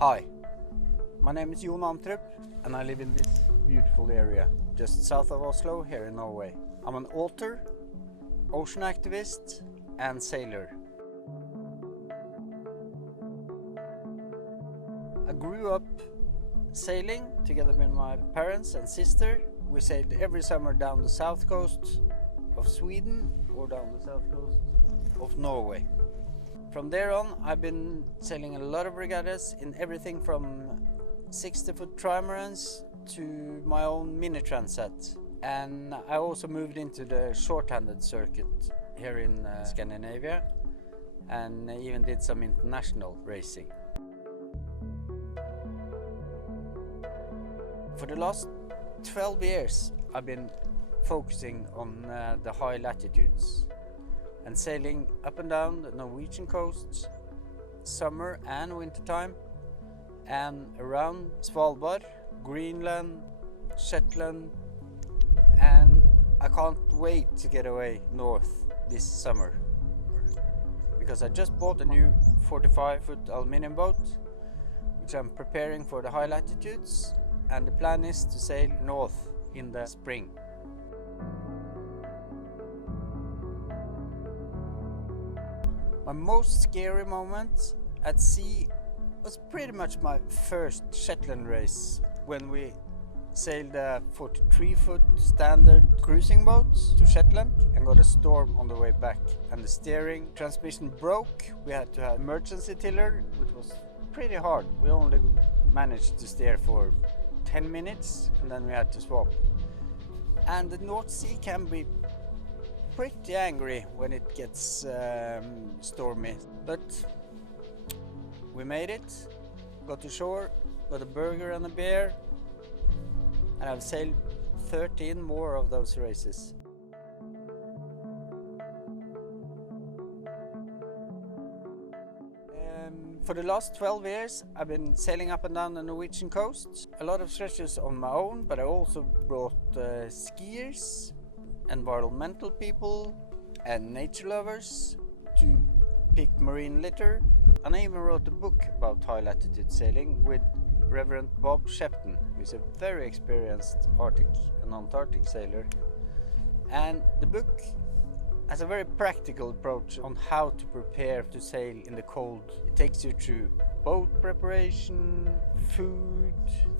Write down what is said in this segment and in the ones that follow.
Hi, my name is Jon Amtrup and I live in this beautiful area just south of Oslo here in Norway. I'm an author, ocean activist and sailor. I grew up sailing together with my parents and sister. We sailed every summer down the south coast of Sweden or down the south coast of Norway. From there on, I've been sailing a lot of regattas in everything from 60-foot trimarans to my own mini transat. And I also moved into the short-handed circuit here in Scandinavia and even did some international racing. For the last 12 years, I've been focusing on the high latitudes and sailing up and down the Norwegian coasts, summer and winter time, and around Svalbard, Greenland, Shetland, and I can't wait to get away north this summer because I just bought a new 45-foot aluminium boat which I'm preparing for the high latitudes, and the plan is to sail north in the spring. My most scary moment at sea was pretty much my first Shetland race when we sailed a 43-foot standard cruising boat to Shetland and got a storm on the way back, and the steering transmission broke. We had to have emergency tiller, which was pretty hard. We only managed to steer for 10 minutes and then we had to swap. And the North Sea can be pretty angry when it gets stormy, but we made it, got to shore, got a burger and a beer, and I've sailed 13 more of those races. For the last 12 years, I've been sailing up and down the Norwegian coast. A lot of stretches on my own, but I also brought skiers, environmental people and nature lovers to pick marine litter. And I even wrote a book about high latitude sailing with Reverend Bob Shepton, who's a very experienced Arctic and Antarctic sailor. And the book has a very practical approach on how to prepare to sail in the cold. It takes you through boat preparation, food,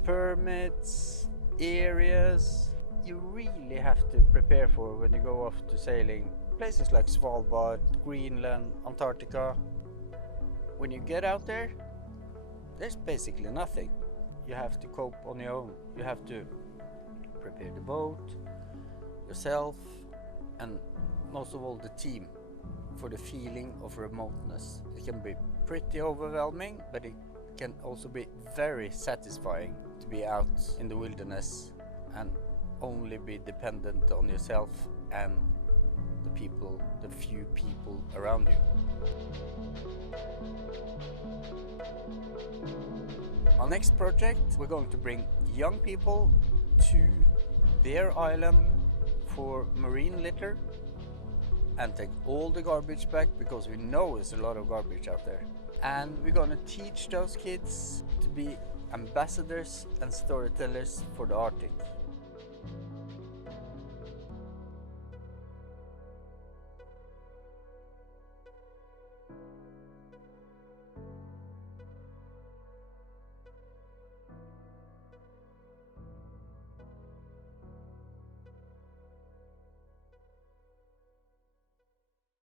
permits, areas you really have to prepare for when you go off to sailing. Places like Svalbard, Greenland, Antarctica. When you get out there, there's basically nothing. You have to cope on your own. You have to prepare the boat, yourself, and most of all the team for the feeling of remoteness. It can be pretty overwhelming, but it can also be very satisfying to be out in the wilderness and only be dependent on yourself and the few people around you. Our next project, we're going to bring young people to their island for marine litter and take all the garbage back, because we know there's a lot of garbage out there. And we're going to teach those kids to be ambassadors and storytellers for the Arctic.